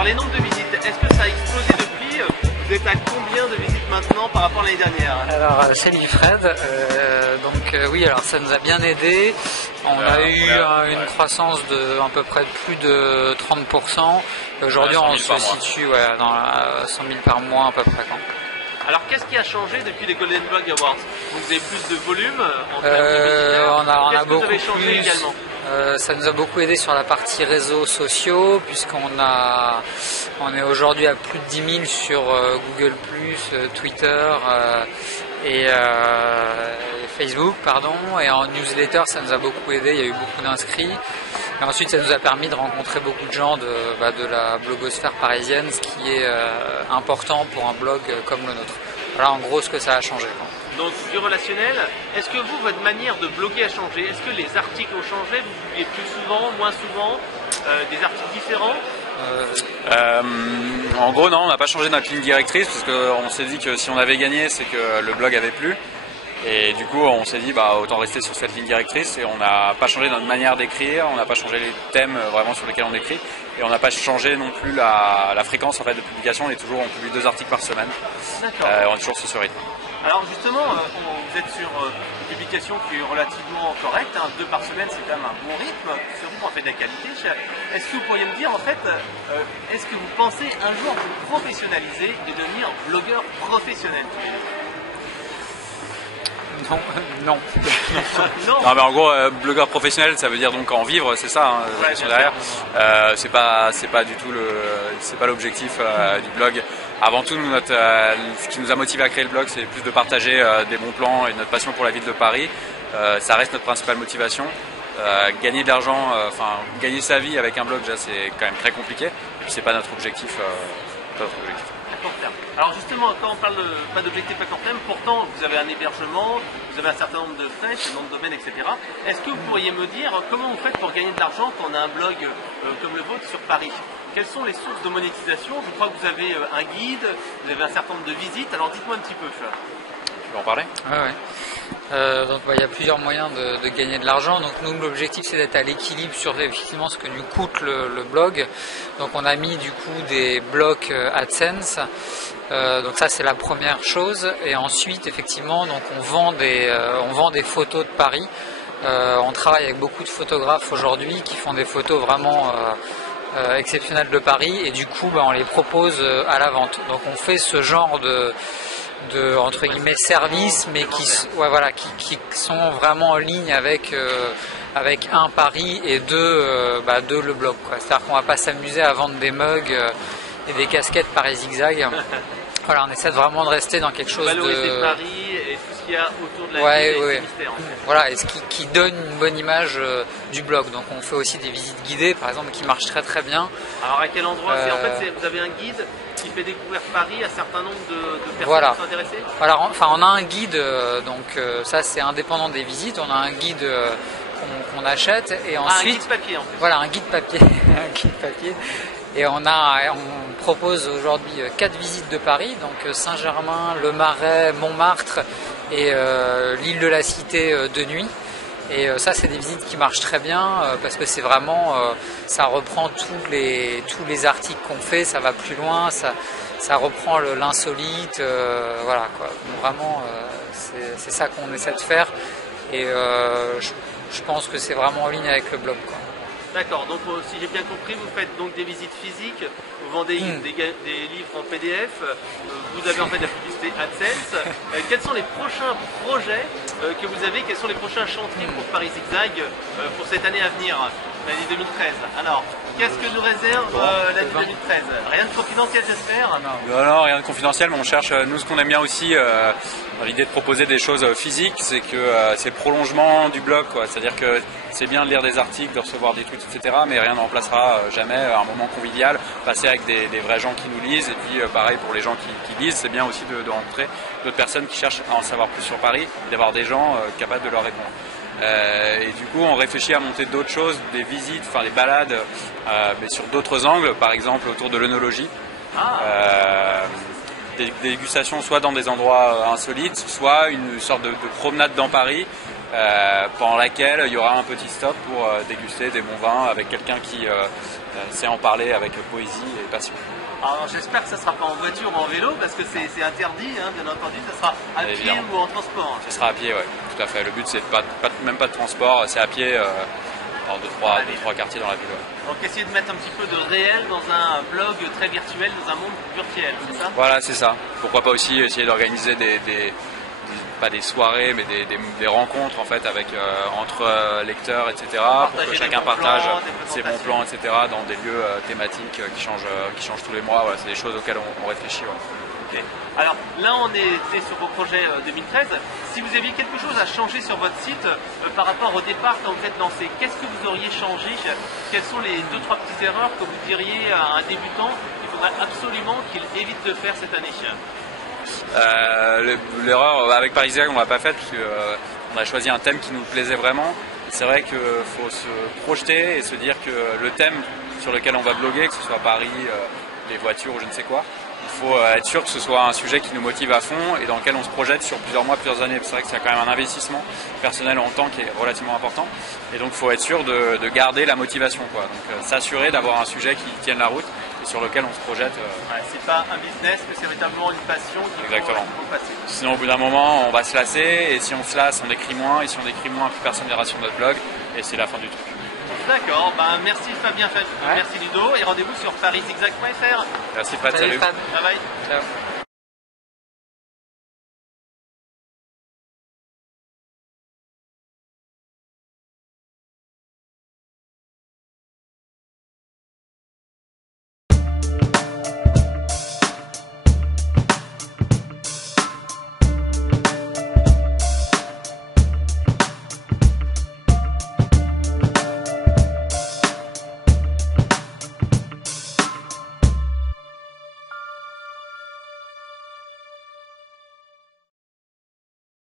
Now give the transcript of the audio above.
Alors les nombres de visites, est-ce que ça a explosé depuis? Vous êtes à combien de visites maintenant par rapport à l'année dernière? Alors c'est Wilfred, oui, alors ça nous a bien aidé. On a eu une croissance de à peu près de plus de 30%. Aujourd'hui on se situe dans 100 000 par mois à peu près. Alors qu'est-ce qui a changé depuis les Golden Blog Awards? Vous avez plus de volume en termes de visiteurs? On a beaucoup vous avez changé plus. Également ça nous a beaucoup aidé sur la partie réseaux sociaux, puisqu'on est aujourd'hui à plus de 10 000 sur Google+, Twitter et Facebook, pardon. Et en newsletter, ça nous a beaucoup aidé, il y a eu beaucoup d'inscrits. Et ensuite, ça nous a permis de rencontrer beaucoup de gens de la blogosphère parisienne, ce qui est important pour un blog comme le nôtre. Voilà en gros ce que ça a changé. Donc du relationnel, est-ce que vous, votre manière de bloguer a changé? Est-ce que les articles ont changé? Vous publiez plus souvent, moins souvent, des articles différents? En gros non, on n'a pas changé notre ligne directrice parce qu'on s'est dit que si on avait gagné, c'est que le blog avait plu. Et du coup on s'est dit autant rester sur cette ligne directrice et on n'a pas changé notre manière d'écrire, on n'a pas changé les thèmes vraiment sur lesquels on écrit et on n'a pas changé non plus la fréquence en fait, de publication, on publie 2 articles par semaine. On est toujours sur ce rythme. Alors justement, vous êtes sur une publication qui est relativement correcte, 2 par semaine c'est quand même un bon rythme, surtout en fait de la qualité. Est-ce que vous pourriez me dire en fait, est-ce que vous pensez un jour vous professionnaliser et devenir blogueur professionnel? Non. Non. Non mais en gros blogueur professionnel ça veut dire donc en vivre, c'est ça derrière. C'est pas du tout l'objectif du blog. Avant tout ce qui nous a motivé à créer le blog c'est plus de partager des bons plans et notre passion pour la ville de Paris. Ça reste notre principale motivation. Gagner de l'argent, gagner sa vie avec un blog déjà c'est quand même très compliqué. Et puis c'est pas notre objectif. À court terme. Alors justement, quand on parle pas d'objectif à court terme, pourtant vous avez un hébergement, vous avez un certain nombre de frais, un nom de domaine, etc. Est-ce que vous pourriez me dire comment vous faites pour gagner de l'argent quand on a un blog comme le vôtre sur Paris? Quelles sont les sources de monétisation? Je crois que vous avez un guide, vous avez un certain nombre de visites, alors dites-moi un petit peu. Tu veux en parler? Ouais. Il y a plusieurs moyens de gagner de l'argent. Donc nous l'objectif c'est d'être à l'équilibre sur effectivement ce que nous coûte le blog. Donc on a mis du coup des blocs AdSense. Donc ça c'est la première chose. Et ensuite effectivement donc on vend des photos de Paris. On travaille avec beaucoup de photographes aujourd'hui qui font des photos vraiment exceptionnelles de Paris et du coup on les propose à la vente. Donc on fait ce genre de entre guillemets services mais qui sont vraiment en ligne avec un Paris et deux le blog. C'est-à-dire qu'on va pas s'amuser à vendre des mugs et des casquettes Paris Zigzag. Voilà, on essaie vraiment de rester dans quelque chose valoriser Paris et tout ce qu'il y a autour de la ville et mystère, en fait. Voilà, et ce qui donne une bonne image du blog. Donc on fait aussi des visites guidées par exemple qui marchent très très bien. Alors à quel endroit vous avez un guide qui fait découvrir Paris à un certain nombre de personnes qui sont intéressées? Alors, on a un guide, ça c'est indépendant des visites, on a un guide qu'on achète et ensuite... un guide papier en fait. Voilà, un guide papier. Un guide papier. Et on propose aujourd'hui 4 visites de Paris, donc Saint-Germain, Le Marais, Montmartre et l'île de la Cité de nuit. Et ça c'est des visites qui marchent très bien parce que c'est vraiment, ça reprend tous les articles qu'on fait, ça va plus loin, ça reprend l'insolite, voilà quoi. Vraiment c'est ça qu'on essaie de faire et je pense que c'est vraiment en ligne avec le blog quoi. D'accord, donc si j'ai bien compris, vous faites donc des visites physiques, vous vendez des livres en PDF, vous avez en fait de la publicité AdSense. Quels sont les prochains projets que vous avez? Quels sont les prochains chantiers pour Paris Zigzag pour cette année à venir, l'année 2013? Alors, qu'est-ce que nous réserve l'année 2013? Rien de confidentiel j'espère? Non, rien de confidentiel, mais on cherche, nous ce qu'on aime bien aussi, dans l'idée de proposer des choses physiques, c'est que c'est le prolongement du blog, c'est-à-dire que c'est bien de lire des articles, de recevoir des tweets, etc. Mais rien ne remplacera jamais un moment convivial, passer avec des vrais gens qui nous lisent. Et puis pareil pour les gens qui lisent, c'est bien aussi de rencontrer d'autres personnes qui cherchent à en savoir plus sur Paris, et d'avoir des gens capables de leur répondre. Et du coup on réfléchit à monter d'autres choses, des visites, enfin des balades, mais sur d'autres angles, par exemple autour de l'œnologie. Des dégustations soit dans des endroits insolites, soit une sorte de promenade dans Paris pendant laquelle il y aura un petit stop pour déguster des bons vins avec quelqu'un qui sait en parler avec poésie et passion. Alors j'espère que ça ne sera pas en voiture ou en vélo parce que c'est interdit, hein, bien entendu, ça sera à pied Évidemment. ou en transport. Ce sera à pied, oui, tout à fait. Le but c'est même pas de transport, c'est à pied dans deux, trois quartiers dans la ville. Ouais. Donc essayer de mettre un petit peu de réel dans un blog très virtuel, dans un monde virtuel, c'est ça? Voilà, c'est ça. Pourquoi pas aussi essayer d'organiser pas des soirées, mais des rencontres en fait avec entre lecteurs, etc. Pour que chacun partage ses bons plans, etc. dans des lieux thématiques qui changent tous les mois. Voilà, c'est des choses auxquelles on réfléchit. Ouais. Okay. Alors là on était sur vos projets 2013. Si vous aviez quelque chose à changer sur votre site par rapport au départ quand vous êtes lancé, qu'est-ce que vous auriez changé? Quelles sont les 2-3 petites erreurs que vous diriez à un débutant qu'il faudrait absolument qu'il évite de faire cette année? L'erreur avec Paris Zigzag on l'a pas faite parce qu'on a choisi un thème qui nous plaisait vraiment. C'est vrai qu'il faut se projeter et se dire que le thème sur lequel on va bloguer, que ce soit Paris, les voitures ou je ne sais quoi, il faut être sûr que ce soit un sujet qui nous motive à fond et dans lequel on se projette sur plusieurs mois, plusieurs années. C'est vrai que c'est quand même un investissement personnel en temps qui est relativement important et donc il faut être sûr de garder la motivation, quoi. Donc s'assurer d'avoir un sujet qui tienne la route et sur lequel on se projette. Ouais, c'est pas un business mais c'est véritablement une passion qu'il faut passer. Sinon au bout d'un moment on va se lasser et si on se lasse on écrit moins et si on écrit moins plus personne verra sur notre blog et c'est la fin du truc. D'accord, merci Fabien, merci Ludo et rendez-vous sur pariszigzag.fr. Merci Pat, salut. Fab. Bye bye. Ciao.